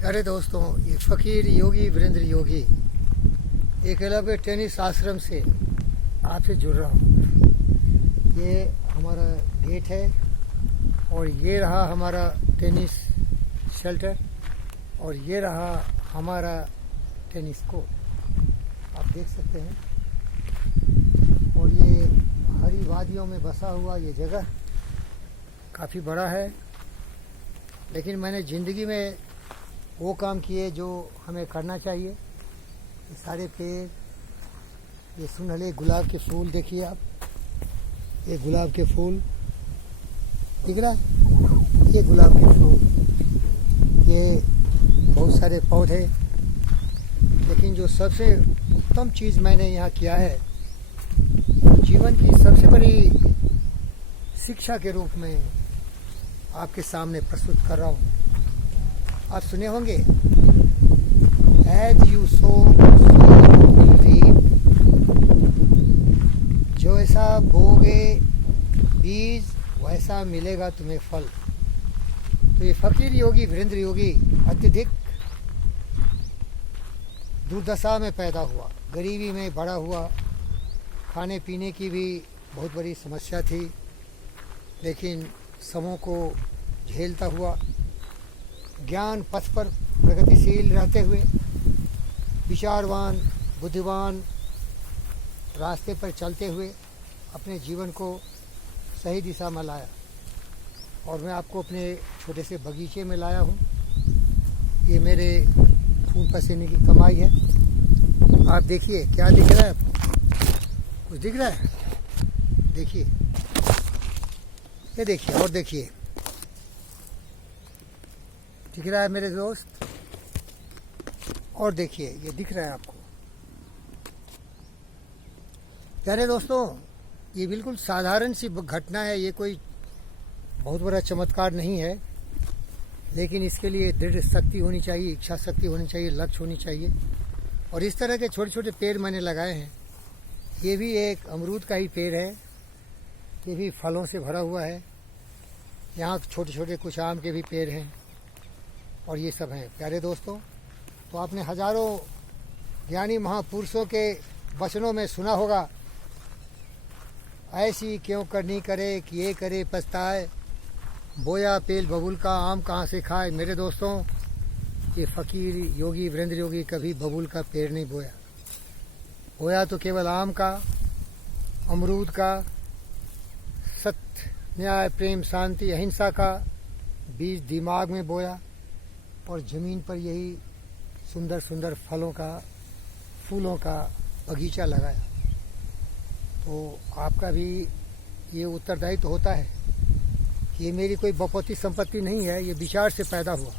अरे दोस्तों, ये फ़कीर योगी वीरेंद्र योगी एकलव्य टेनिस आश्रम से आपसे जुड़ रहा हूँ। ये हमारा गेट है और ये रहा हमारा टेनिस शेल्टर और ये रहा हमारा टेनिस कोर्ट, आप देख सकते हैं। और ये हरी वादियों में बसा हुआ ये जगह काफ़ी बड़ा है, लेकिन मैंने ज़िंदगी में वो काम किए जो हमें करना चाहिए। ये सारे पेड़, ये सुनहले गुलाब के फूल देखिए आप, ये गुलाब के फूल दिख रहा है, ये गुलाब के फूल, ये बहुत सारे पौधे। लेकिन जो सबसे उत्तम चीज़ मैंने यहाँ किया है, जीवन की सबसे बड़ी शिक्षा के रूप में आपके सामने प्रस्तुत कर रहा हूँ। आप सुने होंगे, एज यू सो रीप, जो ऐसा बोगे बीज वैसा मिलेगा तुम्हें फल। तो ये फ़कीर योगी वीरेंद्र योगी अत्यधिक दुर्दशा में पैदा हुआ, गरीबी में बड़ा हुआ, खाने पीने की भी बहुत बड़ी समस्या थी, लेकिन समों को झेलता हुआ, ज्ञान पथ पर प्रगतिशील रहते हुए, विचारवान बुद्धिमान रास्ते पर चलते हुए अपने जीवन को सही दिशा में लाया। और मैं आपको अपने छोटे से बगीचे में लाया हूँ। ये मेरे खून पसीने की कमाई है। आप देखिए, क्या दिख रहा है आपको? कुछ दिख रहा है? देखिए, ये देखिए और देखिए, दिख रहा है मेरे दोस्त? और देखिए, ये दिख रहा है आपको? प्यारे दोस्तों, ये बिल्कुल साधारण सी घटना है, ये कोई बहुत बड़ा चमत्कार नहीं है, लेकिन इसके लिए दृढ़ शक्ति होनी चाहिए, इच्छा शक्ति होनी चाहिए, लक्ष्य होनी चाहिए। और इस तरह के छोटे छोटे पेड़ मैंने लगाए हैं। ये भी एक अमरूद का ही पेड़ है, ये भी फलों से भरा हुआ है। यहाँ छोटे छोटे कुछ आम के भी पेड़ हैं और ये सब हैं। प्यारे दोस्तों, तो आपने हजारों ज्ञानी महापुरुषों के वचनों में सुना होगा, ऐसी क्यों करनी करे कि ये करे पछताए, बोया पेल बबूल का आम कहाँ से खाए। मेरे दोस्तों, ये फ़कीर योगी वीरेंद्र योगी कभी बबूल का पेड़ नहीं बोया, बोया तो केवल आम का, अमरूद का, सत्य न्याय प्रेम शांति अहिंसा का बीज दिमाग में बोया और ज़मीन पर यही सुंदर सुंदर फलों का, फूलों का बगीचा लगाया। तो आपका भी ये उत्तरदायित्व होता है कि ये मेरी कोई बपौती संपत्ति नहीं है, ये विचार से पैदा हुआ।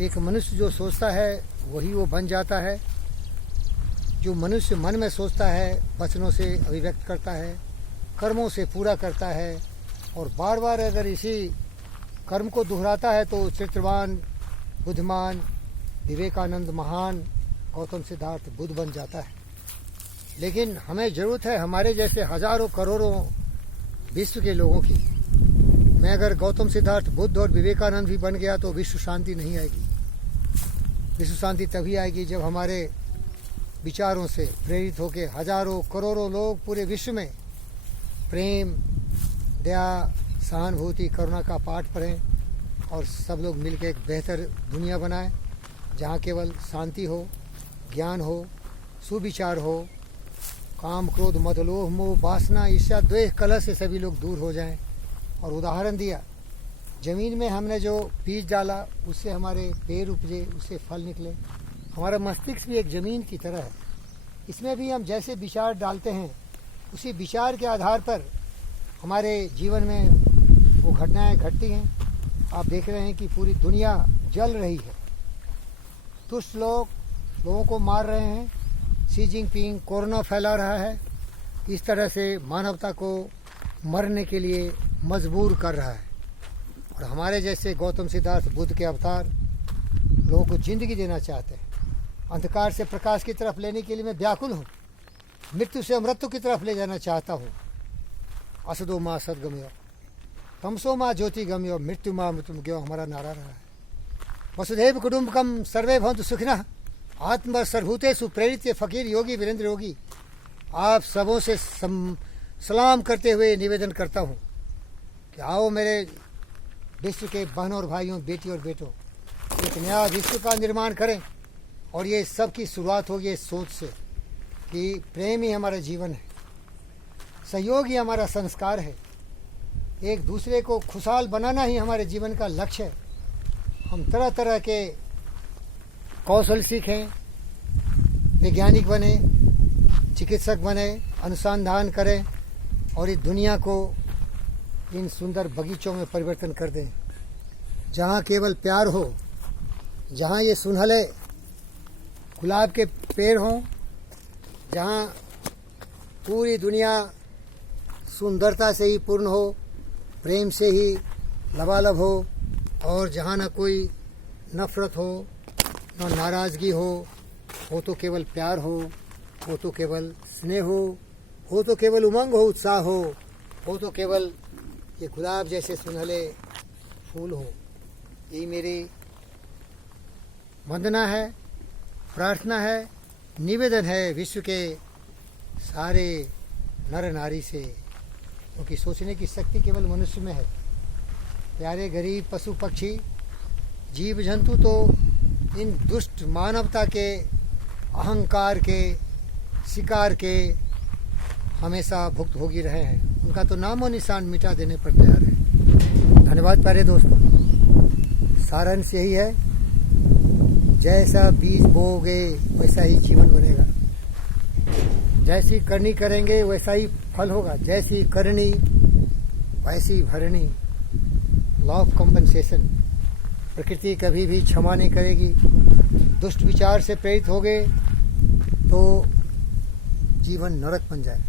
एक मनुष्य जो सोचता है वही वो बन जाता है। जो मनुष्य मन में सोचता है, वचनों से अभिव्यक्त करता है, कर्मों से पूरा करता है, और बार बार अगर इसी कर्म को दोहराता है तो चरित्रवान बुद्धिमान विवेकानंद महान गौतम सिद्धार्थ बुद्ध बन जाता है। लेकिन हमें ज़रूरत है हमारे जैसे हजारों करोड़ों विश्व के लोगों की। मैं अगर गौतम सिद्धार्थ बुद्ध और विवेकानंद भी बन गया तो विश्व शांति नहीं आएगी। विश्व शांति तभी आएगी जब हमारे विचारों से प्रेरित होकर हजारों करोड़ों लोग पूरे विश्व में प्रेम दया सहानुभूति करुणा का पाठ पढ़ें और सब लोग मिलकर एक बेहतर दुनिया बनाएं, जहाँ केवल शांति हो, ज्ञान हो, सुविचार हो, काम क्रोध मद लोभ मोह वासना ईर्ष्या द्वेष कलह से सभी लोग दूर हो जाएं। और उदाहरण दिया, ज़मीन में हमने जो बीज डाला उससे हमारे पेड़ उपजे, उससे फल निकले। हमारा मस्तिष्क भी एक ज़मीन की तरह है, इसमें भी हम जैसे विचार डालते हैं उसी विचार के आधार पर हमारे जीवन में वो घटनाएं घटती हैं। आप देख रहे हैं कि पूरी दुनिया जल रही है, दुष्ट लोग लोगों को मार रहे हैं, शी जिनपिंग कोरोना फैला रहा है, इस तरह से मानवता को मरने के लिए मजबूर कर रहा है। और हमारे जैसे गौतम सिद्धार्थ बुद्ध के अवतार लोगों को जिंदगी देना चाहते हैं। अंधकार से प्रकाश की तरफ लेने के लिए मैं व्याकुल हूँ, मृत्यु से अमृत्यु की तरफ ले जाना चाहता हूँ। असदो माँ सदगम्यो, तमसो माँ ज्योति गम्यो, मृत्यु माँ मृत्युम गयो हमारा नारा रहा है। वसुधैव कुटुंबकम सर्वे भवन्तु सुखिनः। आत्म सर्वभूतेषु प्रेरित फकीर योगी वीरेंद्र योगी आप सबों से सलाम करते हुए निवेदन करता हूँ कि आओ मेरे विश्व के बहनों और भाइयों, बेटी और बेटों, एक नया विश्व का निर्माण करें। और ये सब की शुरुआत होगी इस सोच से कि प्रेम ही हमारा जीवन है, सहयोग ही हमारा संस्कार है, एक दूसरे को खुशहाल बनाना ही हमारे जीवन का लक्ष्य है। हम तरह तरह के कौशल सीखें, वैज्ञानिक बने, चिकित्सक बने, अनुसंधान करें और इस दुनिया को इन सुंदर बगीचों में परिवर्तन कर दें, जहाँ केवल प्यार हो, जहाँ ये सुनहले गुलाब के पेड़ हों, जहाँ पूरी दुनिया सुंदरता से ही पूर्ण हो, प्रेम से ही लबालब हो, और जहाँ न कोई नफरत हो, न नाराज़गी हो तो केवल प्यार हो तो केवल स्नेह हो तो केवल उमंग हो, उत्साह हो तो केवल ये गुलाब जैसे सुनहले फूल हो। यही मेरी वंदना है, प्रार्थना है, निवेदन है विश्व के सारे नर नारी से, क्योंकि सोचने की शक्ति केवल मनुष्य में है। प्यारे गरीब पशु पक्षी जीव जंतु तो इन दुष्ट मानवता के अहंकार के शिकार के हमेशा भुक्तभोगी रहे हैं। उनका तो नामो निशान मिटा देने पर तैयार है। धन्यवाद प्यारे दोस्तों। सारांश यही है, जैसा बीज बोओगे वैसा ही जीवन बनेगा, जैसी करनी करेंगे वैसा ही फल होगा, जैसी करनी वैसी भरनी। Law of compensation. प्रकृति कभी भी क्षमा नहीं करेगी। दुष्ट विचार से प्रेरित होगे तो जीवन नरक बन जाए,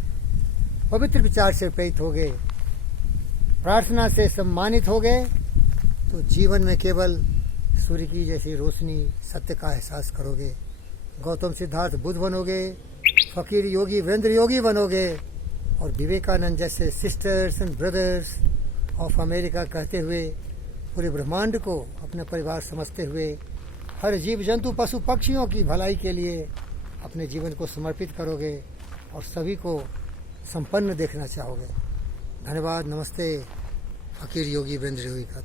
पवित्र विचार से प्रेरित होगे, प्रार्थना से सम्मानित होगे तो जीवन में केवल सूर्य की जैसी रोशनी, सत्य का एहसास करोगे, गौतम सिद्धार्थ बुद्ध बनोगे, फकीर योगी वीरेंद्र योगी बनोगे, और विवेकानंद जैसे sisters and brothers of America कहते हुए पूरे ब्रह्मांड को अपने परिवार समझते हुए हर जीव जंतु पशु पक्षियों की भलाई के लिए अपने जीवन को समर्पित करोगे और सभी को संपन्न देखना चाहोगे। धन्यवाद। नमस्ते। फकीर योगी वीरेंद्र योगी का